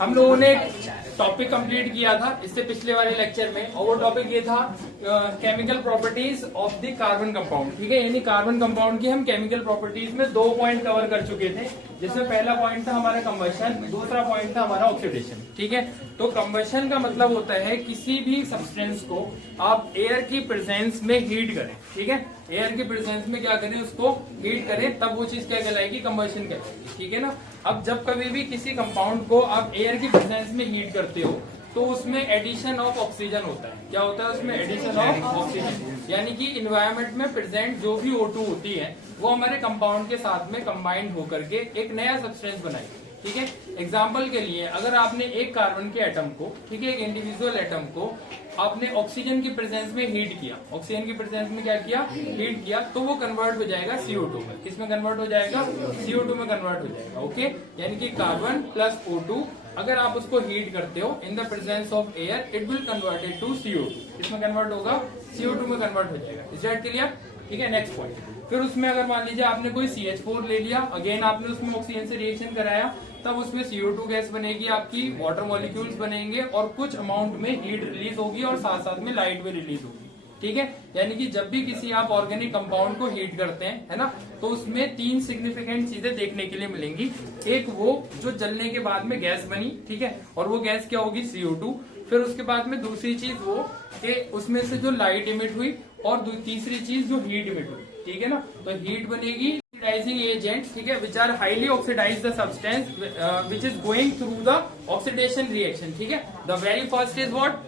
हम लोगों ने टॉपिक कंप्लीट किया था इससे पिछले वाले लेक्चर में, और वो टॉपिक ये था chemical properties of the carbon compound. ठीक है, यानी कार्बन कंपाउंड की हम केमिकल प्रॉपर्टीज में 2 पॉइंट कवर कर चुके थे, जिसमें पहला पॉइंट था हमारा कंबशन, दूसरा पॉइंट था हमारा ऑक्सीडेशन। ठीक है, तो कंबशन का मतलब होता है किसी भी सब्सटेंस को आप एयर की प्रेजेंस में हीट करें। ठीक है, एयर की प्रेजेंस में क्या करें, उसको हीट करें, तब वो चीज क्या कहलाएगी, कंबशन कहलाएगी। ठीक है ना। अब जब कभी भी किसी कंपाउंड को आप एयर की प्रेजेंस में हीट करते हो तो उसमें एडिशन ऑफ ऑक्सीजन होता है। क्या होता है उसमें? एडिशन ऑफ ऑक्सीजन, यानी कि इन्वायरमेंट में प्रेजेंट जो भी O2 होती है वो हमारे कंपाउंड के साथ में कंबाइंड होकर के एक नया सब्सटेंस बनाएगी। ठीक है, एग्जाम्पल के लिए अगर आपने एक कार्बन के एटम को, ठीक है, एक इंडिविजुअल एटम को आपने ऑक्सीजन की प्रेजेंस में हीट किया, ऑक्सीजन की प्रेजेंस में क्या किया, हीट किया, तो वो कन्वर्ट हो जाएगा CO2 में। किस में कन्वर्ट हो जाएगा? CO2 में कन्वर्ट हो जाएगा। ओके, यानी कि कार्बन प्लस O2 अगर आप उसको हीट करते हो in the presence of air, it will converted to CO2। किसमें कन्वर्ट होगा? CO2 में कन्वर्ट हो जाएगा। Is that clear? ठीक है, नेक्स्ट पॉइंट। फिर उसमें अगर मान लीजिए आपने कोई CH4 ले लिया, अगेन आपने उसमें ऑक्सीजन से रिएक्शन कराया, तब उसमें CO2 गैस बनेगी, आपकी वाटर मॉलिक्यूल्स बनेंगे और कुछ अमाउंट में हीट रिलीज होगी और साथ साथ में लाइट भी रिलीज होगी। ठीक है, यानी कि जब भी किसी आप ऑर्गेनिक कंपाउंड को हीट करते हैं, है ना, तो उसमें 3 सिग्निफिकेंट चीजें देखने के लिए मिलेंगी। एक वो जो जलने के बाद में गैस बनी, ठीक है, और वो गैस क्या होगी? CO2। फिर उसके बाद में दूसरी चीज वो कि उसमें से जो लाइट इमिट हुई, और तीसरी चीज जो हीट इमिट हुई। ठीक है ना, तो हीट बनेगी ऑक्सीडाइजिंग एजेंट्स, ठीक है, which are highly oxidise the substance which is going through the oxidation reaction. ठीक है, the very first is what?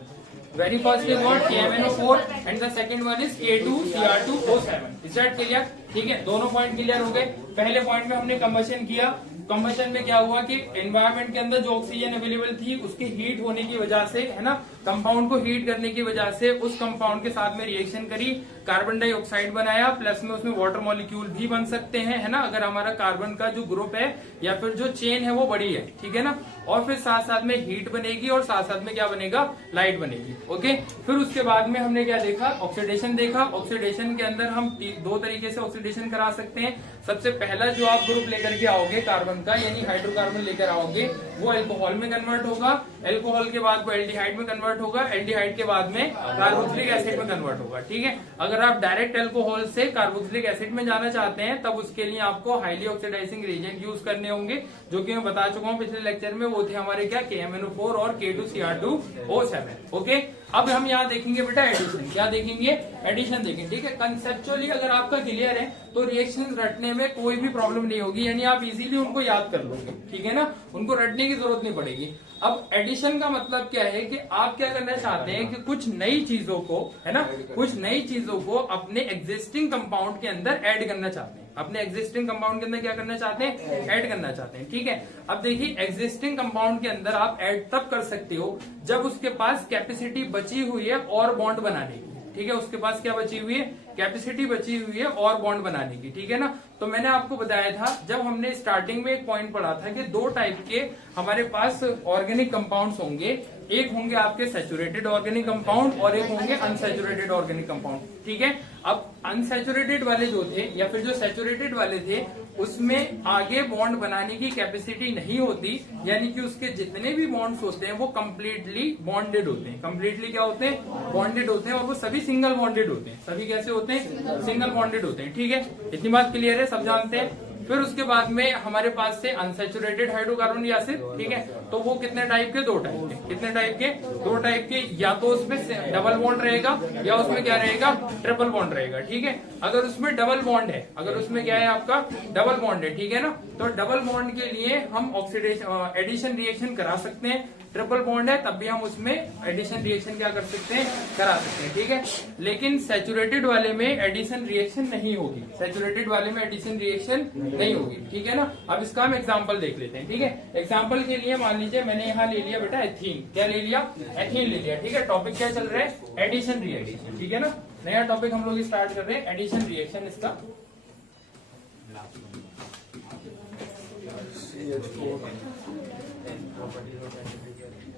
Very first is what? KMnO4 and the second one is K2Cr2O7. Is that clear? ठीक है, दोनों point clear हो गए। पहले point में हमने कंबशन किया, कंबशन में क्या हुआ कि एनवायरनमेंट के अंदर जो ऑक्सीजन अवेलेबल थी उसकी हीट होने की वजह से, है ना, कंपाउंड को हीट करने की वजह से उस कंपाउंड के साथ में रिएक्शन करी, कार्बन डाइऑक्साइड बनाया, प्लस में उसमें वाटर मॉलिक्यूल भी बन सकते हैं, है ना, अगर हमारा कार्बन का जो ग्रुप है या फिर जो चेन है वो बड़ी है। ठीक है ना, और फिर साथ साथ में हीट बनेगी और साथ साथ में क्या बनेगा? लाइट बनेगी। ओके, फिर उसके बाद में हमने क्या देखा? ऑक्सीडेशन देखा। ऑक्सीडेशन के अंदर हम 2 तरीके से ऑक्सीडेशन करा सकते हैं। सबसे पहला जो आप ग्रुप लेकर के आओगे कार्बन का, यानी हाइड्रोकार्बन लेकर आओगे, वो अल्कोहल में कन्वर्ट होगा, अल्कोहल के बाद वो एल्डिहाइड में कन्वर्ट होगा, एल्डिहाइड के बाद में कार्बोक्सिलिक एसिड में कन्वर्ट होगा। ठीक है, अगर आप डायरेक्ट अल्कोहल से कार्बोक्सिलिक एसिड में जाना चाहते हैं तब उसके लिए आपको हाईली ऑक्सीडाइजिंग रिएजेंट यूज करने होंगे, जो कि मैं बता चुका हूं पिछले लेक्चर में। वो थे हमारे क्या? KMnO4 और K2Cr2O7। ओके, अब हम यहाँ देखेंगे बेटा एडिशन। क्या देखेंगे? एडिशन देखेंगे। ठीक है, कंसेप्चुअली अगर आपका क्लियर है तो रिएक्शन रटने में कोई भी प्रॉब्लम नहीं होगी, यानी आप इजीली उनको याद कर लोगे। ठीक है ना, उनको रटने की जरूरत नहीं पड़ेगी। अब एडिशन का मतलब क्या है कि आप क्या करना चाहते हैं कि कुछ नई चीजों को, है ना, कुछ नई चीजों को अपने एग्जिस्टिंग कंपाउंड के अंदर ऐड करना चाहते हैं। अपने एग्जिस्टिंग कंपाउंड के अंदर क्या करना चाहते हैं? ऐड करना चाहते हैं। ठीक है, अब देखिए एग्जिस्टिंग कंपाउंड के अंदर आप ऐड तब कर सकते हो जब उसके पास कैपेसिटी बची हुई है और बॉन्ड बनाने की। ठीक है, उसके पास क्या बची हुई है? कैपेसिटी बची हुई है और बॉन्ड बनाने की। ठीक है ना, तो मैंने आपको बताया था जब हमने स्टार्टिंग में एक पॉइंट पढ़ा था कि 2 टाइप के हमारे पास ऑर्गेनिक कंपाउंड्स होंगे। एक होंगे आपके सैचुरेटेड ऑर्गेनिक कंपाउंड और एक होंगे अनसैचुरेटेड ऑर्गेनिक कंपाउंड। ठीक है, अब अनसैचुरेटेड वाले जो थे या फिर जो सैचुरेटेड वाले थे उसमें आगे बॉन्ड बनाने की कैपेसिटी नहीं होती, यानी कि उसके जितने भी बॉन्ड्स होते हैं वो कंप्लीटली बॉन्डेड होते हैं। कंप्लीटली क्या होते हैं? बॉन्डेड होते हैं, और वो सभी सिंगल बॉन्डेड होते हैं। सभी कैसे होते हैं? सिंगल बॉन्डेड होते हैं। ठीक है, इतनी बात क्लियर है, सब जानते हैं। फिर उसके बाद में हमारे पास से अनसैचुरेटेड हाइड्रोकार्बन एसिड। ठीक है, तो वो कितने टाइप के? 2 टाइप के। कितने टाइप के? 2 टाइप के। या तो उसमें डबल बॉन्ड रहेगा या उसमें क्या रहेगा? ट्रिपल बॉन्ड रहेगा। ठीक है, अगर उसमें डबल बॉन्ड है, अगर उसमें क्या है आपका? डबल बॉन्ड है। ठीक है ना, तो डबल बॉन्ड के लिए हम ऑक्सीडेशन एडिशन रिएक्शन करा सकते हैं। ट्रिपल बॉन्ड है तब भी हम उसमें एडिशन रिएक्शन क्या कर सकते हैं? करा सकते हैं। ठीक है, लेकिन सैचुरेटेड वाले में एडिशन रिएक्शन नहीं होगी। सैचुरेटेड वाले में एडिशन रिएक्शन नहीं होगी। ठीक है ना, अब इसका हम एग्जांपल देख लेते हैं। ठीक है, एग्जांपल के लिए मान लीजिए मैंने यहाँ ले लिया बेटा एथीन। क्या ले लिया? एथीन ले लिया। ठीक है, टॉपिक क्या चल रहा है? Addition reaction. ठीक है ना, नया टॉपिक हम लोग स्टार्ट कर रहे हैं, एडिशन रिएक्शन। इसका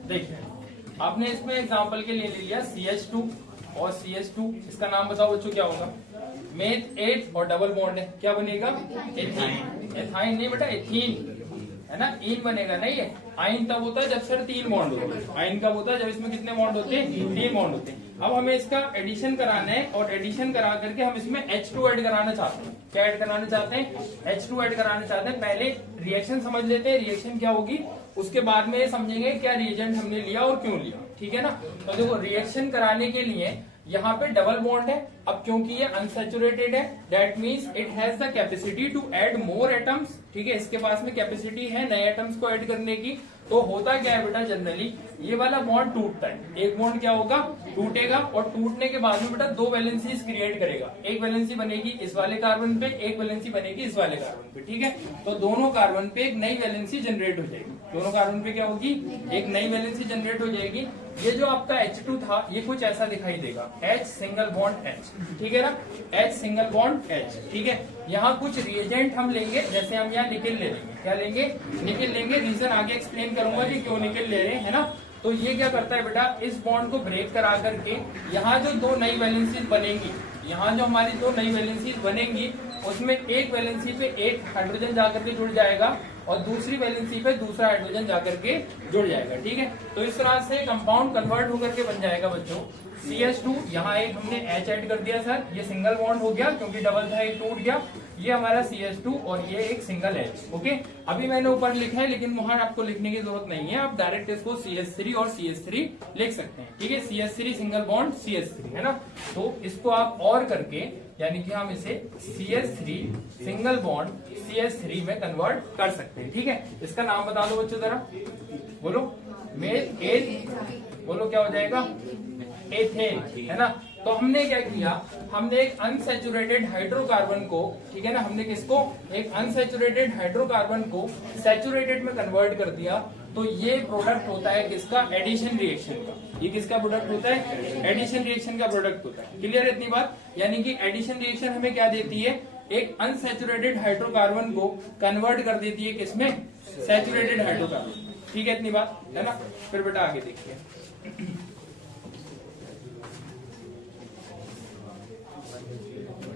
देखिए आपने इसमें एग्जांपल के लिए ले लिया CH2 और CH2। इसका नाम बताओ बच्चों क्या होगा? मेथ 8 और डबल बॉन्ड है, क्या बनेगा? एथीन। एथाइन नहीं बेटा, एथीन है ना, इन बनेगा नहीं है। आइन तब होता है जब सर 3 बॉन्ड होते हैं। आइन कब होता है? जब इसमें कितने बॉन्ड होते हैं? 3 बॉन्ड होते हैं। अब हमें इसका एडिशन कराना है और एडिशन करा करके हम इसमें H2 ऐड कराना चाहते हैं। क्या ऐड कराना चाहते हैं? H2 ऐड कराना चाहते हैं। पहले रिएक्शन समझ लेते हैं, रिएक्शन क्या होगी, उसके बाद में समझेंगे क्या रिएजेंट हमने लिया और क्यों लिया, ठीक है ना। तो देखो रिएक्शन कराने के लिए यहाँ पे डबल बॉन्ड है। अब क्योंकि ये अनसैचुरेटेड है, that means it has the capacity to add more atoms, ठीक है, इसके पास में कैपेसिटी है नए एटम्स को ऐड करने की। तो होता क्या है बेटा, जनरली ये वाला बॉन्ड टूटता है, एक बॉन्ड क्या होगा? टूटेगा, और टूटने के बाद में बेटा 2 वैलेंसीज क्रिएट करेगा। एक वैलेंसी बनेगी इस वाले कार्बन पे, एक वैलेंसी बनेगी इस वाले कार्बन पे, ठीक है। तो दोनों कार्बन पे एक नई वैलेंसी जनरेट हो जाएगी। दोनों कार्बन पे क्या होगी? एक नई वैलेंसी जनरेट हो जाएगी। ये जो आपका H2 था ये कुछ ऐसा दिखाई देगा, H सिंगल बॉन्ड H, ठीक है ना, H सिंगल बॉन्ड H, ठीक है। यहाँ कुछ रिएजेंट हम लेंगे, जैसे हम यहाँ निकेल ले लेंगे। क्या लेंगे? निकेल लेंगे। रीजन आगे एक्सप्लेन करूंगा कि क्यों निकेल ले रहे हैं, है ना। तो ये क्या करता है बेटा, इस बॉन्ड को ब्रेक करा करके यहाँ जो 2 नई वैलेंसीज बनेंगी, यहाँ जो हमारी 2 नई वैलेंसीज बनेंगी उसमें एक वैलेंसी पे एक हाइड्रोजन जाकर के जुड़ जाएगा और दूसरी वैलेंसी पे दूसरा हाइड्रोजन जाकर के जुड़ जाएगा, ठीक है। तो इस तरह से कंपाउंड कन्वर्ट होकर के बन जाएगा बच्चों CH2। यहाँ एक हमने H ऐड कर दिया सर, ये सिंगल बॉन्ड हो गया क्योंकि डबल था, एक टूट गया। ये हमारा CH2 और ये एक सिंगल H, ओके। अभी मैंने ऊपर लिखा है लेकिन वहां आपको लिखने की जरूरत नहीं है, आप डायरेक्ट इसको CH3 और CH3 लिख सकते हैं, ठीक है। CH3 सिंगल बॉन्ड CH3, है ना। तो इसको आप और करके यानी कि हम इसे CH3 सिंगल बॉन्ड CH3 में कन्वर्ट कर सकते हैं, ठीक है। इसका नाम बता दो बच्चों जरा, बोलो। मेथ 8, बोलो क्या हो जाएगा? एथेन, है ना। तो हमने क्या किया, हमने एक अनसैचुरेटेड हाइड्रोकार्बन को, ठीक है ना, हमने किसको? एक अनसैचुरेटेड हाइड्रोकार्बन को सैचुरेटेड में कन्वर्ट कर दिया। तो ये प्रोडक्ट होता है किसका? एडिशन रिएक्शन का। ये किसका प्रोडक्ट होता है? एडिशन रिएक्शन का प्रोडक्ट होता है। क्लियर है इतनी बात? यानी कि एडिशन रिएक्शन हमें क्या देती है? एक अनसैचुरेटेड हाइड्रोकार्बन को कन्वर्ट कर देती है किसमें? सैचुरेटेड हाइड्रोकार्बन, ठीक है इतनी बात, है ना। फिर बेटा आगे देखिए,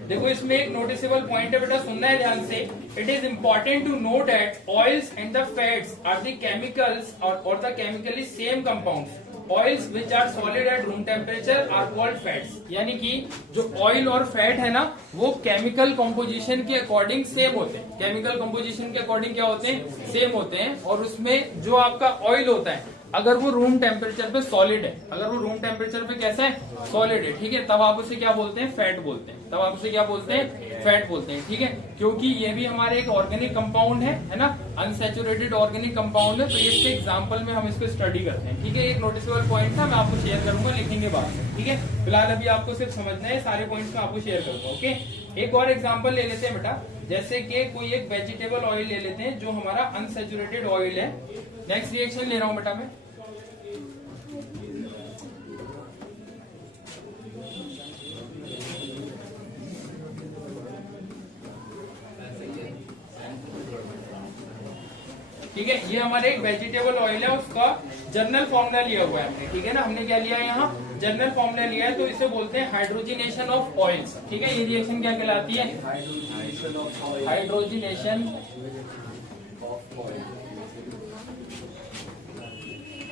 देखो इसमें एक नोटिसेबल पॉइंट है बेटा, सुनना है ध्यान से। It is important to note that oils and the fats are the chemicals और the chemically same compounds. Oils which are solid at room temperature are called fats. यानी कि जो ऑयल और फैट है ना, वो केमिकल कंपोजिशन के according same होते हैं। केमिकल कंपोजिशन के अकॉर्डिंग क्या होते हैं? सेम होते हैं। और उसमें जो आपका ऑयल होता है, अगर वो रूम टेम्परेचर पे सॉलिड है, अगर वो रूम टेम्परेचर पे कैसा है? सॉलिड है, ठीक है, तब आप उसे क्या बोलते हैं? फैट बोलते हैं। तब आप उसे क्या बोलते हैं? फैट बोलते हैं, ठीक है। क्योंकि ये भी हमारे एक ऑर्गेनिक कंपाउंड है ना, अनसैचुरेटेड ऑर्गेनिक कंपाउंड है। तो ये इसके एग्जाम्पल में हम इसको स्टडी करते हैं, ठीक है। एक नोटिसेबल पॉइंट था, मैं आपको शेयर करूंगा, लिखेंगे बाद में, ठीक है। फिलहाल अभी आपको सिर्फ समझना है, सारे पॉइंट्स मैं आपको शेयर करूंगा, ओके। एक और एग्जाम्पल ले लेते हैं बेटा, जैसे कि कोई एक वेजिटेबल ऑयल ले लेते हैं जो हमारा अनसैचुरेटेड ऑयल है। नेक्स्ट रिएक्शन ले रहा हूं बेटा मैं, ठीक है। ये हमारे एक वेजिटेबल ऑयल है, उसका जर्नल फॉर्मूला लिया हुआ है हमने, ठीक है ना। हमने क्या लिया है यहाँ? जर्नल फॉर्मूला लिया है, तो इसे बोलते हैं हाइड्रोजिनेशन ऑफ ऑयल्स, ठीक है। ये रिएक्शन क्या कहलाती है? Hydrogenation of oil.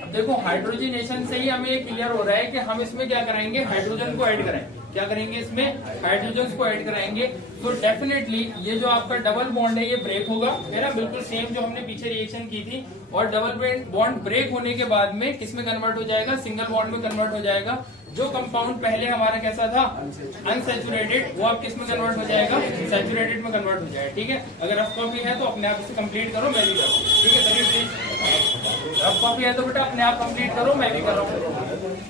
अब देखो हाइड्रोजिनेशन से ही हमें ये क्लियर हो रहा है कि हम इसमें क्या कराएंगे? हाइड्रोजन को ऐड कराएंगे। क्या करेंगे? इसमें हाइड्रोजन को ऐड कराएंगे। तो डेफिनेटली ये जो आपका डबल बॉन्ड है ये ब्रेक होगा, है ना, बिल्कुल सेम जो हमने पीछे रिएक्शन की थी। और डबल बॉन्ड ब्रेक होने के बाद में किस में कन्वर्ट हो जाएगा? सिंगल बॉन्ड में कन्वर्ट हो जाएगा। जो कंपाउंड पहले हमारा कैसा था? अनसैचुरेटेड, वो अब किस में कन्वर्ट हो जाएगा? सैचुरेटेड में कन्वर्ट हो जाएगा, ठीक है। अगर रफ कॉपी है तो अपने आप इसे कंप्लीट करो, मैं भी कर रहा हूँ, ठीक है। चलिए प्लीज, रफ कॉपी है तो बेटा अपने आप कंप्लीट करो, मैं भी कर रहा हूँ।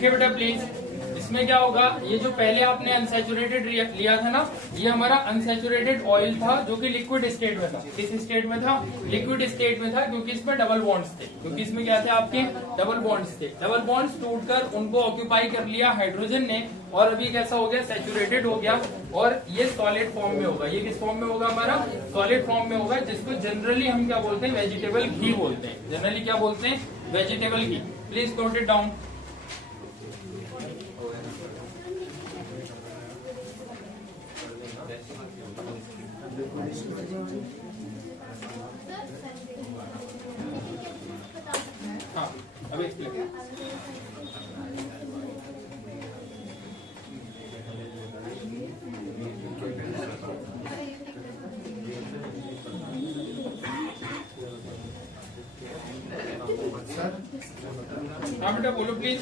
देखिए बेटा प्लीज, इसमें क्या होगा, ये जो पहले आपने अनसैचुरेटेड लिया था ना, ये हमारा अनसैचुरेटेड ऑयल था जो कि लिक्विड स्टेट में था। किस स्टेट में था? लिक्विड स्टेट में था, क्योंकि इसमें डबल बॉन्ड्स थे। क्योंकि इसमें क्या थे आपके? डबल बॉन्ड्स थे। डबल बॉन्ड्स टूटकर उनको ऑक्यूपाई कर लिया हाइड्रोजन ने, और अभी कैसा हो गया? सैचुरेटेड हो गया, और ये सॉलिड फॉर्म में होगा। ये किस फॉर्म में होगा? हमारा सॉलिड फॉर्म में होगा, जिसको जनरली हम क्या बोलते हैं? वेजिटेबल घी बोलते हैं। जनरली क्या बोलते हैं? Vegetable ghee. Please note it down. हाँ, अभी एक्सप्लेन। हाँ बेटा बोलो प्लीज।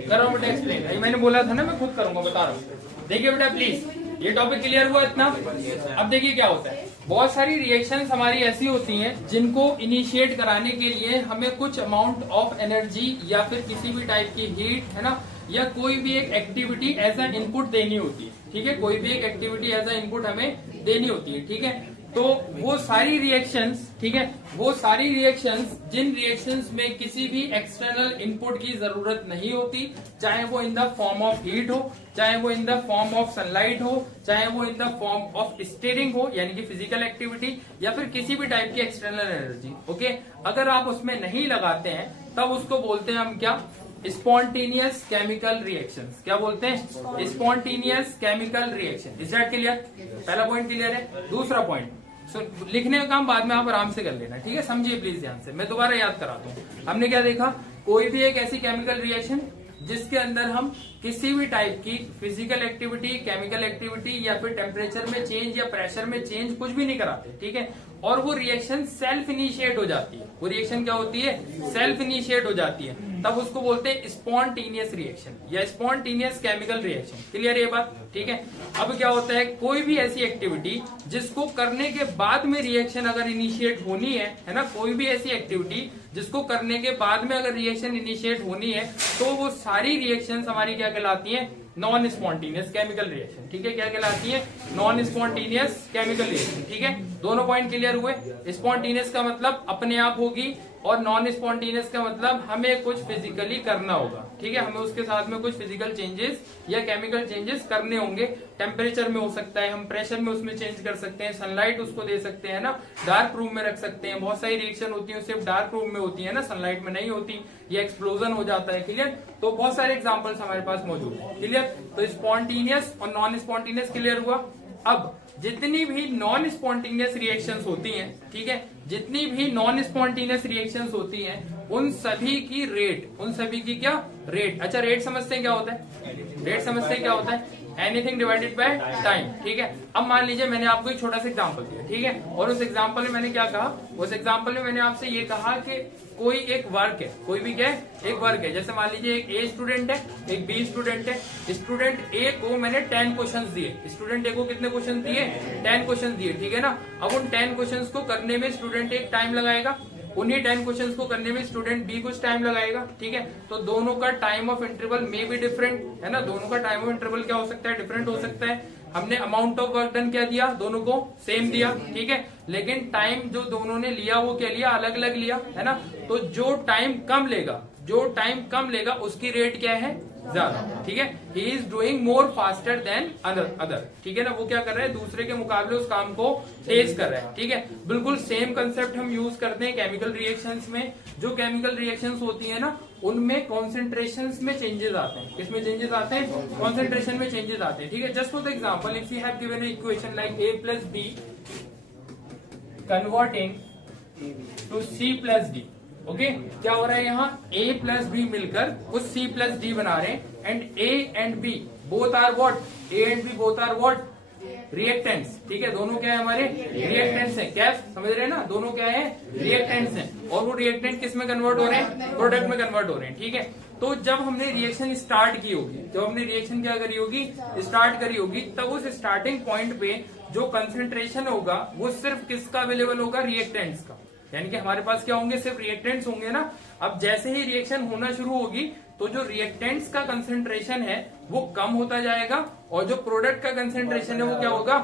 कर रहा हूँ बेटा एक्सप्लेन। अभी मैंने बोला था ना मैं खुद करूंगा, बता रहा हूँ। देखिए बेटा प्लीज, ये टॉपिक क्लियर हुआ इतना? अब देखिए क्या होता है, बहुत सारी रिएक्शंस हमारी ऐसी होती हैं जिनको इनिशिएट कराने के लिए हमें कुछ अमाउंट ऑफ एनर्जी या फिर किसी भी टाइप की हीट, है ना, या कोई भी एक एक्टिविटी एज अ इनपुट देनी होती है। ठीक है, कोई भी एक एक्टिविटी एज अ इनपुट हमें देनी होती है। ठीक है, तो वो सारी रिएक्शंस, ठीक है, वो सारी रिएक्शंस, जिन रिएक्शंस में किसी भी एक्सटर्नल इनपुट की जरूरत नहीं होती, चाहे वो in the form of heat हो, चाहे वो in the form of sunlight हो, चाहे वो in the form of steering हो यानी कि फिजिकल एक्टिविटी, या फिर किसी भी टाइप की एक्सटर्नल एनर्जी। ओके, अगर आप उसमें नहीं लगाते हैं तब उसको बोलते हैं हम क्या? Spontaneous chemical reactions. क्या बोलते हैं? Spontaneous chemical reaction. Is that clear? पहला पॉइंट क्लियर है। दूसरा पॉइंट, लिखने का काम बाद में आप आराम से कर लेना। ठीक है, समझिए प्लीज ध्यान से, मैं दोबारा याद कराता हूँ। हमने क्या देखा? कोई भी एक ऐसी केमिकल रिएक्शन जिसके अंदर हम किसी भी टाइप की फिजिकल एक्टिविटी, केमिकल एक्टिविटी या फिर टेम्परेचर में चेंज या प्रेशर में चेंज कुछ भी नहीं कराते। ठीक है, और वो रिएक्शन सेल्फ इनिशिएट हो जाती है। वो रिएक्शन क्या होती है? सेल्फ इनिशिएट हो जाती है, तब उसको बोलते हैं स्पॉन्टेनियस रिएक्शन या स्पॉन्टेनियस केमिकल रिएक्शन। क्लियर है ये बात? ठीक है, अब क्या होता है, कोई भी ऐसी एक्टिविटी जिसको करने के बाद में रिएक्शन अगर इनिशिएट होनी है ना, कोई भी ऐसी एक्टिविटी जिसको करने के बाद में अगर रिएक्शन इनिशिएट होनी है, तो वो सारी रिएक्शंस हमारी क्या कहलाती हैं? Non spontaneous chemical reaction. ठीक है, क्या कहलाती है? Non spontaneous chemical reaction. ठीक है, दोनों पॉइंट क्लियर हुए। स्पॉन्टेनियस का मतलब अपने आप होगी, और नॉन स्पॉन्टेनियस का मतलब हमें कुछ फिजिकली करना होगा। ठीक है, हमें उसके साथ में कुछ फिजिकल चेंजेस या केमिकल चेंजेस करने होंगे। टेम्परेचर में हो सकता है, हम प्रेशर में उसमें चेंज कर सकते हैं, सनलाइट उसको दे सकते हैं ना, डार्क रूम में रख सकते हैं। बहुत सारी रिएक्शन होती है सिर्फ डार्क रूम में होती है ना, सनलाइट में नहीं होती, ये एक्सप्लोजन हो जाता है। क्लियर? तो बहुत सारे एग्जाम्पल्स हमारे पास मौजूद है। क्लियर? तो स्पॉन्टेनियस और नॉन स्पॉन्टेनियस क्लियर हुआ। अब जितनी भी नॉन स्पॉन्टेनियस रिएक्शंस होती हैं, ठीक है, जितनी भी नॉन स्पॉन्टेनियस रिएक्शंस होती हैं, उन सभी की रेट, उन सभी की क्या? रेट। अच्छा, रेट समझते हैं क्या होता है? रेट समझते हैं क्या होता है? Anything divided by time. ठीक है, अब मान लीजिए मैंने आपको एक छोटा सा एग्जांपल दिया, ठीक है, और उस एग्जांपल में मैंने क्या कहा? उस एग्जांपल में मैंने आपसे ये कहा कि कोई एक वर्क है, कोई भी क्या है? एक वर्क है। जैसे मान लीजिए एक ए स्टूडेंट है, एक बी स्टूडेंट है। स्टूडेंट ए को मैंने 10 क्वेश्चंस दिए। स्टूडेंट ए को कितने क्वेश्चन दिए? 10 क्वेश्चन दिए। ठीक है ना, अब उन 10 क्वेश्चंस को करने में स्टूडेंट एक टाइम लगाएगा, उन्हीं 10 क्वेश्चंस को करने में स्टूडेंट बी कुछ टाइम लगाएगा। ठीक है, तो दोनों का time of interval may be different, है ना, दोनों का टाइम ऑफ इंटरवल क्या हो सकता है? डिफरेंट हो सकता है। हमने अमाउंट ऑफ वर्क डन क्या दिया? दोनों को सेम दिया। ठीक है, लेकिन टाइम जो दोनों ने लिया वो क्या लिया? अलग अलग लिया, है ना। तो जो टाइम कम लेगा, जो टाइम कम लेगा उसकी रेट क्या है? ज्यादा। ठीक है, he is doing more faster than other. ठीक है ना, वो क्या कर रहे हैं? दूसरे के मुकाबले उस काम को तेज कर रहे हैं। ठीक है, बिल्कुल सेम कंसेप्ट हम यूज करते हैं केमिकल रिएक्शंस में। जो केमिकल रिएक्शंस होती है ना, उनमें कॉन्सेंट्रेशंस में चेंजेस आते हैं। किसमें चेंजेस आते हैं? कॉन्सेंट्रेशन में चेंजेस आते हैं। ठीक है, just for the example, if you have given a equation like a plus B converting to c plus D. Okay, क्या हो रहा है यहाँ? a प्लस बी मिलकर उस c प्लस डी बना रहे हैं, and a and b both are what? a and b both are what? Reactants. ठीक है, दोनों क्या है? हमारे रिएक्टेंट्स हैं। क्या समझ रहे हैं ना? दोनों क्या है? रिएक्टेंट्स हैं। और वो रिएक्टेंट किस में कन्वर्ट हो रहे हैं? प्रोडक्ट में कन्वर्ट हो रहे हैं। ठीक है, तो जब हमने रिएक्शन स्टार्ट की होगी, जब हमने रिएक्शन क्या करी होगी? स्टार्ट करी होगी, तब उस स्टार्टिंग पॉइंट पे जो कंसेंट्रेशन होगा वो सिर्फ किसका अवेलेबल होगा? रिएक्टेंट्स का। यानी कि हमारे पास क्या होंगे, सिर्फ रिएक्टेंट्स होंगे ना। अब जैसे ही रिएक्शन होना शुरू होगी तो जो रिएक्टेंट्स का कंसेंट्रेशन है वो कम होता जाएगा और जो प्रोडक्ट का कंसेंट्रेशन है वो क्या होगा,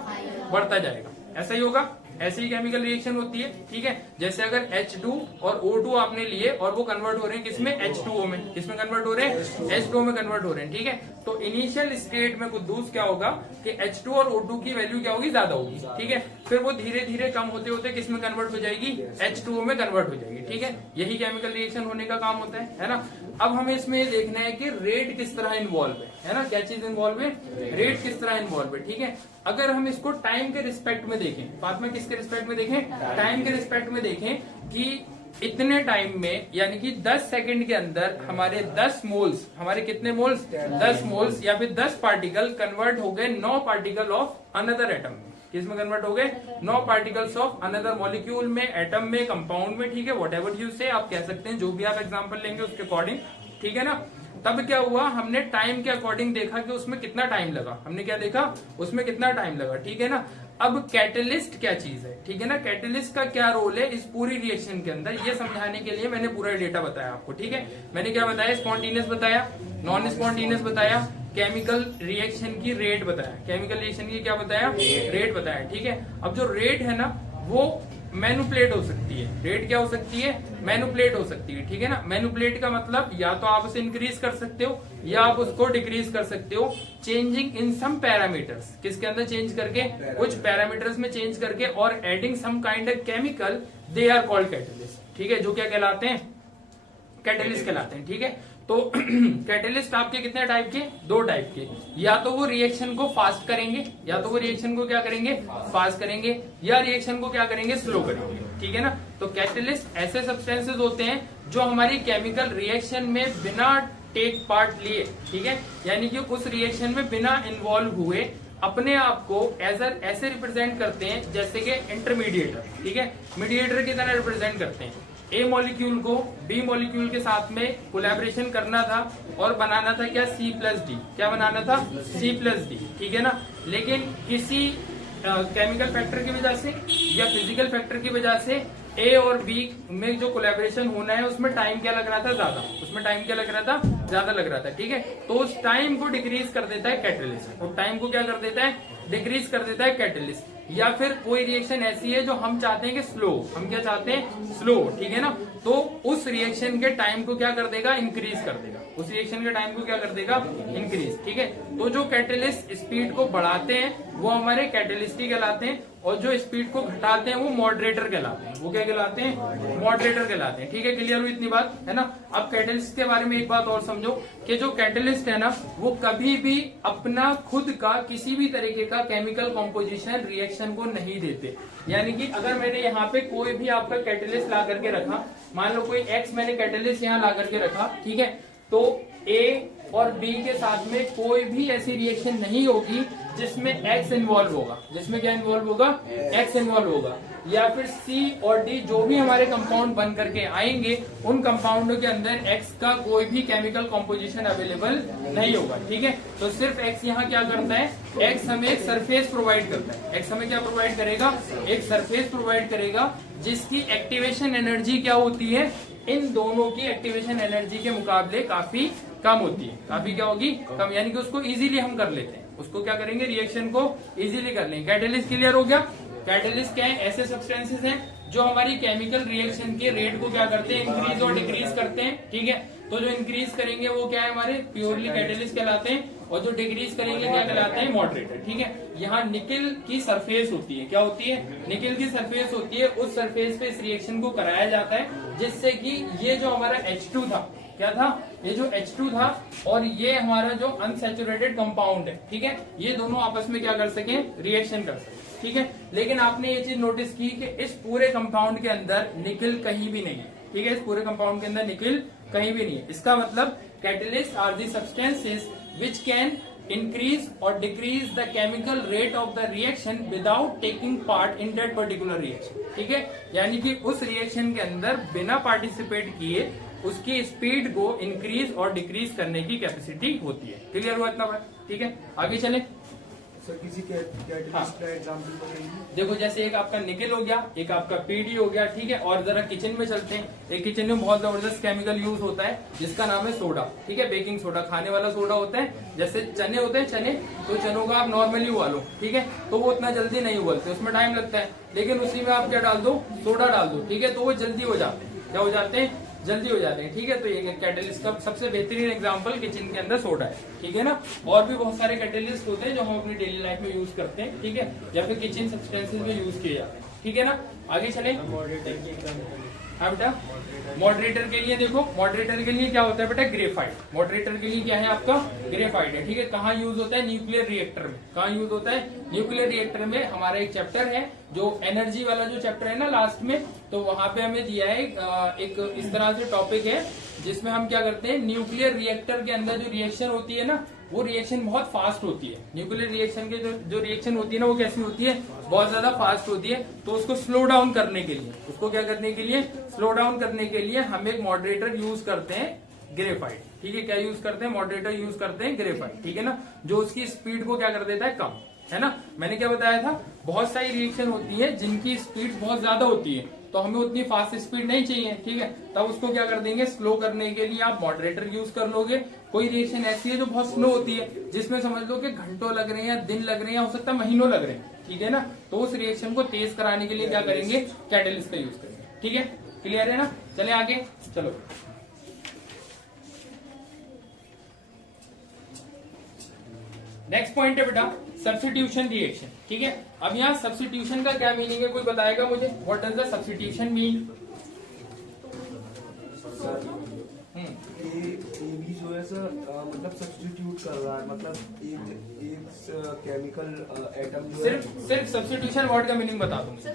बढ़ता जाएगा। ऐसा ही होगा, ऐसे ही केमिकल रिएक्शन होती है। ठीक है, जैसे अगर H2 और O2 आपने लिए और वो कन्वर्ट हो रहे हैं किसमें, H2O में। किसमें कन्वर्ट हो रहे हैं, H2O में कन्वर्ट हो रहे हैं। ठीक है, तो इनिशियल स्टेट में कुछ क्या होगा कि H2 और O2 की वैल्यू क्या होगी, ज्यादा होगी। ठीक है, फिर वो धीरे धीरे कम होते होते किसमें कन्वर्ट हो जाएगी, H2O में कन्वर्ट हो जाएगी। ठीक है, यही केमिकल रिएक्शन होने का काम होता है ना। अब हमें इसमें ये देखना है कि रेट किस तरह इन्वॉल्व है ना, क्या चीज इन्वॉल्व है, रेट किस तरह इन्वॉल्व है। ठीक है, अगर हम इसको टाइम के रिस्पेक्ट में देखें, बाद में किसके रिस्पेक्ट में देखें, टाइम के रिस्पेक्ट में देखें कि इतने टाइम में यानी कि 10 सेकंड के अंदर हमारे 10 मोल्स, हमारे कितने मोल्स, 10 मोल्स या फिर 10 पार्टिकल कन्वर्ट हो गए 9 पार्टिकल ऑफ अनदर एटम में। किसमें कन्वर्ट हो गए, 9 पार्टिकल्स ऑफ अनदर मॉलिक्यूल में, एटम में, कंपाउंड में। ठीक है, वट एवर यू से आप कह सकते हैं, जो भी आप एग्जाम्पल लेंगे उसके अकॉर्डिंग। ठीक है ना, तब क्या हुआ, हमने टाइम के अकॉर्डिंग देखा कि उसमें कितना टाइम लगा। हमने क्या देखा, उसमें कितना टाइम लगा। ठीक है ना, अब कैटलिस्ट क्या चीज है, ठीक है ना, कैटलिस्ट का क्या रोल है इस पूरी रिएक्शन के अंदर, ये समझाने के लिए मैंने पूरा डेटा बताया आपको। ठीक है, मैंने क्या बताया, स्पॉन्टेनियस बताया, नॉन स्पॉन्टेनियस बताया, केमिकल रिएक्शन की रेट बताया, केमिकल रिएक्शन की क्या बताया, रेट बताया। ठीक है, अब जो रेट है ना वो मैनुपुलेट हो सकती है। रेट क्या हो सकती है, मैनुपुलेट हो सकती है। ठीक है ना, मैनुपुलेट का मतलब या तो आप उसे इंक्रीज कर सकते हो या आप उसको डिक्रीज कर सकते हो, चेंजिंग इन सम पैरामीटर्स। किसके अंदर चेंज करके, कुछ पैरामीटर्स में चेंज करके, और adding some kind of chemical, they are called catalyst. ठीक है, जो क्या कहलाते हैं, कैटलिस्ट कहलाते हैं। ठीक है, तो कैटलिस्ट आपके कितने टाइप के, 2 टाइप के, या तो वो रिएक्शन को फास्ट करेंगे, या तो वो रिएक्शन को क्या करेंगे, फास्ट करेंगे, या रिएक्शन को क्या करेंगे, स्लो करेंगे। ठीक है ना, तो कैटलिस्ट ऐसे सब्सटेंसेस होते हैं जो हमारी केमिकल रिएक्शन में बिना टेक पार्ट लिए, ठीक है, यानी कि उस रिएक्शन में बिना इन्वॉल्व हुए अपने आप को ऐसे रिप्रेजेंट करते हैं जैसे कि इंटरमीडिएटर। ठीक है, मीडिएटर की तरह रिप्रेजेंट करते हैं। ए मॉलिक्यूल को बी मॉलिक्यूल के साथ में कोलैबोरेशन करना था और बनाना था क्या, C+D। क्या बनाना था, C+D। ठीक है ना, लेकिन किसी केमिकल फैक्टर की वजह से या फिजिकल फैक्टर की वजह से ए और बी में जो कोलैबोरेशन होना है उसमें टाइम क्या लग रहा था, ज्यादा, उसमें टाइम क्या लग रहा था, ज्यादा लग रहा था। ठीक है, तो उस टाइम को डिक्रीज कर देता है कैटलिस्ट, और टाइम को क्या कर देता है, डिक्रीज कर देता है कैटलिस्ट। या फिर कोई रिएक्शन ऐसी है जो हम चाहते हैं कि स्लो, हम क्या चाहते हैं, स्लो। ठीक है ना, तो उस रिएक्शन के टाइम को क्या कर देगा, इंक्रीज कर देगा, उस रिएक्शन के टाइम को क्या कर देगा, इंक्रीज। ठीक है, तो जो कैटलिस्ट स्पीड को बढ़ाते हैं वो हमारे कैटलिस्ट ही कहलाते हैं, और जो स्पीड को घटाते हैं वो मॉडरेटर कहलाते हैं। वो क्या कहलाते हैं, मॉडरेटर कहलाते हैं। ठीक है, क्लियर हुई इतनी बात, है ना। अब कैटलिस्ट के बारे में एक बात और समझो कि जो कैटलिस्ट है ना वो कभी भी अपना खुद का किसी भी तरीके का केमिकल कॉम्पोजिशन रिएक्शन को नहीं देते। यानी कि अगर मैंने यहाँ पे कोई भी आपका कैटलिस्ट ला करके रखा, मान लो कोई एक्स मैंने कैटलिस्ट यहाँ ला करके रखा, ठीक है, तो ए और बी के साथ में कोई भी ऐसी रिएक्शन नहीं होगी जिसमें एक्स इन्वॉल्व होगा। जिसमें क्या इन्वॉल्व होगा, एक्स इन्वॉल्व होगा। या फिर सी और डी जो भी हमारे कंपाउंड बन करके आएंगे उन कंपाउंडों के अंदर एक्स का कोई भी केमिकल कॉम्पोजिशन अवेलेबल नहीं होगा। ठीक है, तो सिर्फ एक्स यहाँ क्या करता है, एक्स हमें एक सरफेस प्रोवाइड करता है। एक्स हमें क्या प्रोवाइड करेगा, एक सरफेस प्रोवाइड करेगा जिसकी एक्टिवेशन एनर्जी क्या होती है, इन दोनों की एक्टिवेशन एनर्जी के मुकाबले काफी कम होती है। काफी क्या होगी, कम, यानी कि उसको इजीली हम कर लेते हैं, उसको क्या करेंगे, रिएक्शन को इजीली कर लेंगे। कैटलिस्ट क्लियर हो गया। कैटलिस्ट क्या है, ऐसे सब्सटेंसेस हैं जो हमारी केमिकल रिएक्शन के रेट को क्या करते हैं, इंक्रीज और डिक्रीज करते हैं। ठीक है, तो जो इंक्रीज करेंगे वो क्या है, हमारे प्योरली कैटलिस्ट कहलाते हैं, और जो डिक्रीज करेंगे क्या कहलाते हैं, मॉडरेटर। ठीक है, यहाँ निकिल की सरफेस होती है, क्या होती है, निकिल की सरफेस होती है, उस सरफेस पे इस रिएक्शन को कराया जाता है जिससे कि ये जो हमारा H2 था, क्या था, ये जो H2 था और ये हमारा जो अनसैचुरेटेड कंपाउंड है, ठीक है, ये दोनों आपस में क्या कर सके, रिएक्शन कर सके। ठीक है, लेकिन आपने ये चीज नोटिस की कि इस पूरे कंपाउंड के अंदर निकिल कहीं भी नहीं है। ठीक है, इस पूरे कंपाउंड के अंदर निकिल कहीं भी नहीं है। इसका मतलब catalyst are the substances which can increase or decrease the chemical rate of the reaction without taking part in that particular reaction। ठीक है, यानी कि उस रिएक्शन के अंदर बिना पार्टिसिपेट किए उसकी स्पीड को इंक्रीज और डिक्रीज करने की कैपेसिटी होती है। क्लियर हुआ इतना बात। ठीक है, आगे चले। सर किसी कैटलिस्ट का एग्जांपल बताइए। देखो जैसे एक आपका निकेल हो गया, एक आपका पीडी हो गया, ठीक है। और जरा किचन में चलते हैं। एक किचन में बहुत जबरदस्त केमिकल यूज होता है जिसका नाम है सोडा, ठीक है। बेकिंग सोडा, खाने वाला सोडा होता है। जैसे चने होते हैं, चने, तो चनों का आप नॉर्मली उबालो, ठीक है, तो वो उतना जल्दी नहीं उबलते, उसमें टाइम लगता है। लेकिन उसी में आप क्या डाल दो, सोडा डाल दो, ठीक है, तो वो जल्दी हो जाते हैं। क्या हो जाते हैं? जल्दी हो जाते हैं, ठीक है। तो ये कैटलिस्ट का सबसे बेहतरीन एग्जांपल किचन के अंदर सोडा है, ठीक है ना। और भी बहुत सारे कैटलिस्ट होते हैं जो हम अपनी डेली लाइफ में यूज करते हैं, ठीक है, या फिर किचन सब्सटेंसेज में यूज किए जाते हैं, ठीक है ना। आगे चले। हाँ बेटा, मॉडरेटर के लिए देखो, मॉडरेटर के लिए क्या होता है बेटा? ग्रेफाइट। मॉडरेटर के लिए क्या है आपका? ग्रेफाइट है, ठीक है। कहाँ यूज होता है? न्यूक्लियर रिएक्टर में। कहाँ यूज होता है? न्यूक्लियर रिएक्टर में। हमारा एक चैप्टर है जो एनर्जी वाला जो चैप्टर है ना लास्ट में, तो वहां पे हमें दिया है एक इस तरह से टॉपिक है जिसमें हम क्या करते हैं, न्यूक्लियर रिएक्टर के अंदर जो रिएक्शन होती है ना, वो रिएक्शन बहुत फास्ट होती है। न्यूक्लियर रिएक्शन के जो रिएक्शन होती है ना, वो कैसी होती है? बहुत ज्यादा फास्ट होती है। तो उसको स्लो डाउन करने के लिए, उसको क्या करने के लिए? स्लो डाउन करने के लिए हम एक मॉडरेटर यूज करते हैं, ग्रेफाइट, ठीक है। क्या यूज करते हैं? मॉडरेटर यूज करते हैं ग्रेफाइट, ठीक है ना, जो उसकी स्पीड को क्या कर देता है? कम, है ना। मैंने क्या बताया था? बहुत सारी रिएक्शन होती है जिनकी स्पीड बहुत ज्यादा होती है, तो हमें उतनी फास्ट स्पीड नहीं चाहिए, ठीक है। तब उसको क्या कर देंगे? स्लो करने के लिए आप मॉडरेटर यूज कर लोगे। कोई रिएक्शन ऐसी है जो बहुत स्लो होती है, जिसमें समझ लो कि घंटों लग रहे हैं या दिन लग रहे हैं, हो सकता है महीनों लग रहे हैं, ठीक है ना। तो उस रिएक्शन को तेज कराने के लिए क्या करेंगे? कैटलिस्ट का यूज करेंगे, ठीक है। क्लियर है ना? चले आगे, चलो। नेक्स्ट पॉइंट है बेटा सब्स्टिट्यूशन रिएक्शन, ठीक है। अब यहाँ सब्स्टिट्यूशन का क्या मीनिंग है? कोई बताएगा मुझे? What does the substitution mean? ए भी जो है सर मतलब सब्स्टिट्यूट कर रहा है, मतलब एक केमिकल एटम जो है। सिर्फ सब्स्टिट्यूशन वर्ड का मीनिंग बता दूंगा।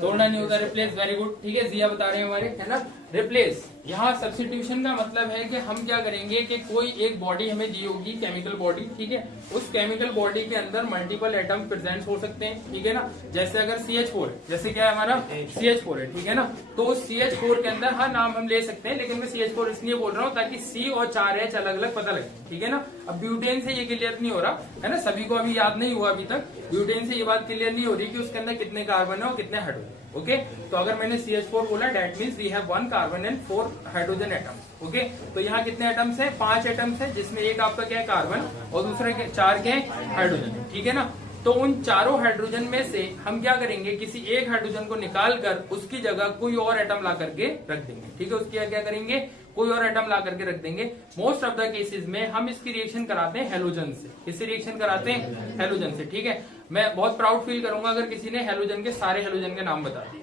तोड़ना नहीं होता, रिप्लेस। वेरी गुड, ठीक है। जिया बता रहे हैं हमारे, है ना, रिप्लेस। यहाँ सब्स्टिट्यूशन का मतलब है कि हम क्या करेंगे कि कोई एक बॉडी हमें दी होगी, केमिकल बॉडी, ठीक है। उस केमिकल बॉडी के अंदर मल्टीपल एटम प्रेजेंट हो सकते हैं, ठीक है ना। जैसे अगर CH4 है, जैसे क्या है हमारा? CH4 है, ठीक है ना। तो उस CH4 के अंदर हाँ नाम हम ले सकते हैं, लेकिन मैं CH4 इसलिए बोल रहा हूँ ताकि C और 4H अलग अलग पता लगे, ठीक है ना। अब ब्यूटेन से ये क्लियर नहीं हो रहा है ना, सभी को अभी याद नहीं हुआ अभी तक। ब्यूटेन से ये बात क्लियर नहीं हो रही कि उसके अंदर कितने कार्बन है और कितने हाइड्रोजन, ओके। तो अगर मैंने CH4 बोला, that means we have 1 carbon and 4 hydrogen atom, okay. तो यहाँ कितने एटम्स हैं? 5 एटम्स हैं, जिसमें एक आपका क्या है? कार्बन, और दूसरे 4 क्या है? हाइड्रोजन, ठीक है ना। तो उन चारों हाइड्रोजन में से हम क्या करेंगे? किसी एक हाइड्रोजन को निकाल कर उसकी जगह कोई और एटम ला करके रख देंगे, ठीक है। उसकी क्या करेंगे? कोई और एटम ला करके रख देंगे। मोस्ट ऑफ द केसेस में हम इसकी रिएक्शन कराते हैं हेलोजन से। किससे रिएक्शन कराते हैं? हेलोजन से, ठीक है। मैं बहुत प्राउड फील करूंगा अगर किसी ने हेलोजन के सारे हेलोजन के नाम बता दिए।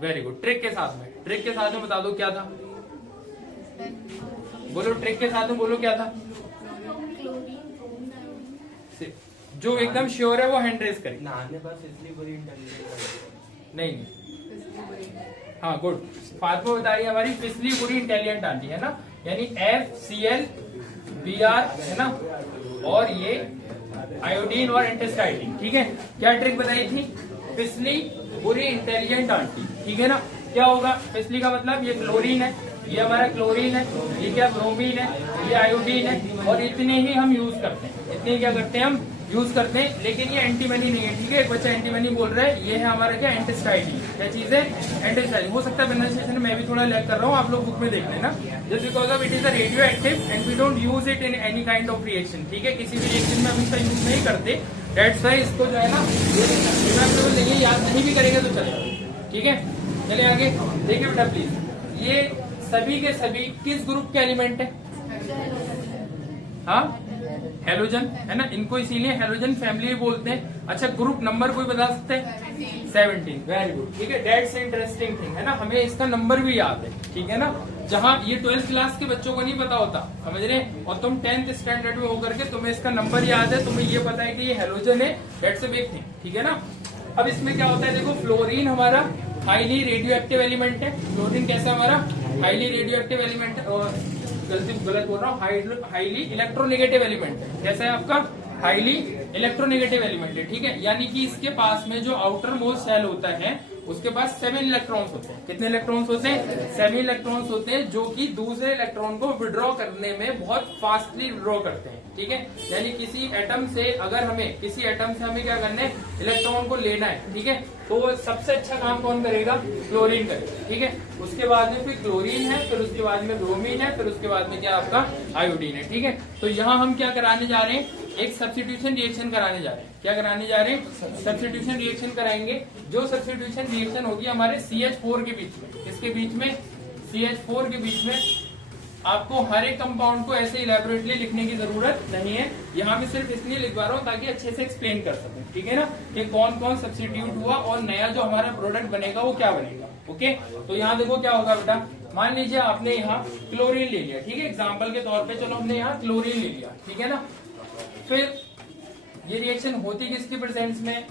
Very good. ट्रिक के साथ में, ट्रिक के साथ में बता दो क्या था? बोलो, ट्रिक के साथ में बोलो क्या था? जो एकदम श्योर है वो हैंड रेस करे। नहीं, हाँ गुड। फातिमा बता रही है हमारी फिसली बुरी इंटेलिजेंट आती है ना, यानी FCl-Br है ना, और ये आयोडीन और एंटेस्टाइडिन, ठीक है। क्या ट्रिक बताई थी? फिसली बुरी इंटेलिजेंट आंटी, ठीक है ना। क्या होगा? फिसली का मतलब ये क्लोरीन है, ये हमारा क्लोरीन है, ये क्या ब्रोमीन है, ये आयोडीन है, और इतने ही हम यूज करते हैं, इतने क्या करते हैं हम यूज करते हैं। लेकिन ये एंटीमनी नहीं है, ठीक है। एक बच्चा एंटीमनी बोल रहा है, ये है हमारा क्या? एंटेस्टाइडिन। क्या चीज है? एंटेस्टाइडिन। हो सकता है प्रोनाउंसिएशन में मैं भी थोड़ा लैग कर रहा हूँ, आप लोग बुक में देख लेना। Just because of it is a radioactive and we don't use it in any kind of reaction, ठीक है। किसी भी रिएक्शन में हम इसका यूज नहीं करते, डेट्स व्हाई इसको जो है ना रिमेम्बरेबल नहीं है, याद नहीं भी करेंगे तो चलेगा, ठीक है। चलिए आगे देखिए बेटा प्लीज। ये सभी के सभी किस ग्रुप के एलिमेंट है? हाँ, हेलोजन, है ना। इनको इसीलिए हेलोजन फैमिली बोलते हैं। अच्छा, ग्रुप नंबर कोई बता सकते हैं? 17। वेरी गुड, ठीक है। डेट्स इंटरेस्टिंग थिंग, है ना। हमें इसका नंबर भी याद है, ठीक है ना। जहाँ ये 12th क्लास के बच्चों को नहीं पता होता, समझ रहे, और तुम 10th स्टैंडर्ड में होकर के तुम्हें इसका नंबर याद है, तुम्हें ये पता है कि ये हेलोजन है, डेट्स अ बिग थिंग, ठीक है ना। अब इसमें क्या होता है? देखो, फ्लोरीन हमारा हाईली रेडियो एक्टिव एलिमेंट है। फ्लोरीन कैसा हमारा? हाईली रेडियो एक्टिव एलिमेंट है, और गलत बोल रहा हूँ, हाईली इलेक्ट्रोनेगेटिव एलिमेंट है। कैसा है आपका? हाईली इलेक्ट्रोनेगेटिव एलिमेंट है, ठीक है। यानी कि इसके पास में जो आउटर मोस्ट सेल होता है उसके पास 7 इलेक्ट्रॉन्स होते हैं। कितने इलेक्ट्रॉन्स होते हैं? 7 इलेक्ट्रॉन्स होते हैं, जो कि दूसरे इलेक्ट्रॉन को विड्रॉ करने में बहुत फास्टली विड्रॉ करते हैं। ठीक है, यानी किसी एटम से अगर हमें क्या करना है, इलेक्ट्रॉन को लेना है, ठीक है, तो सबसे अच्छा काम कौन करेगा? क्लोरीन करेगा। ठीक है, उसके बाद में फिर क्लोरीन है, फिर उसके बाद में ब्रोमीन है, फिर उसके बाद में क्या आपका आयोडीन है। ठीक है, तो यहाँ हम क्या कराने जा रहे हैं? एक सब्स्टिट्यूशन रिएक्शन कराने जा रहे हैं। क्या कराने जा रहे हैं? सब्स्टिट्यूशन रिएक्शन कराएंगे। जो सब्स्टिट्यूशन रिएक्शन होगी हमारे CH4 के बीच में। किसके बीच में? CH4 के बीच में। आपको हर एक कंपाउंड को ऐसे इलेबोरेटली लिखने की जरूरत नहीं है, यहाँ मैं सिर्फ इसलिए लिखवा रहा हूँ ताकि अच्छे से एक्सप्लेन कर सकूं। ठीक है ना, कि कौन कौन सब्स्टिट्यूट हुआ और नया जो हमारा प्रोडक्ट बनेगा वो क्या बनेगा। ओके, तो यहाँ देखो क्या होगा बेटा, मान लीजिए आपने यहाँ क्लोरीन ले लिया। ठीक है, एग्जाम्पल के तौर पर चलो हमने यहाँ क्लोरीन ले लिया। ठीक है ना, फिर ये रिएक्शन होती किसकी प्रेजेंस में?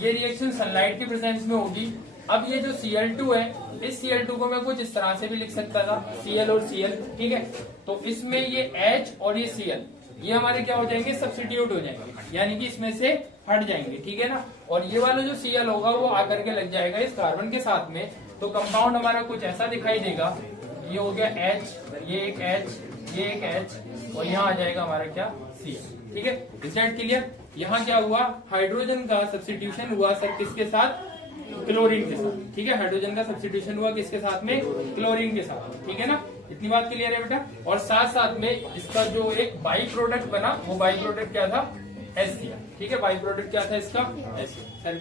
ये रिएक्शन सनलाइट की प्रेजेंस में होगी। अब ये जो Cl2 है, इस Cl2 को मैं कुछ इस तरह से भी लिख सकता था, Cl और Cl। ठीक है, तो इसमें ये H और ये Cl, ये हमारे क्या हो जाएंगे? सब्स्टिट्यूट हो जाएंगे, यानी कि इसमें से हट जाएंगे। ठीक है ना, और ये वाला जो Cl होगा वो आकर के लग जाएगा इस कार्बन के साथ में, तो कंपाउंड हमारा कुछ ऐसा दिखाई देगा। ये हो गया H, ये एक H, ये एक H, और यहाँ आ जाएगा हमारा क्या? Cl। ठीक है, इस साइड क्लियर। यहाँ क्या हुआ? हाइड्रोजन का सब्स्टिट्यूशन हुआ सर किसके साथ? क्लोरीन के साथ। ठीक है, हाइड्रोजन का सब्स्टिट्यूशन हुआ किसके साथ में? क्लोरीन के साथ। ठीक है ना, इतनी बात क्लियर है बेटा। और साथ साथ में इसका जो एक बाई प्रोडक्ट बना, वो बाई प्रोडक्ट क्या था? HCl। ठीक है, बाई प्रोडक्ट क्या था इसका? HCl।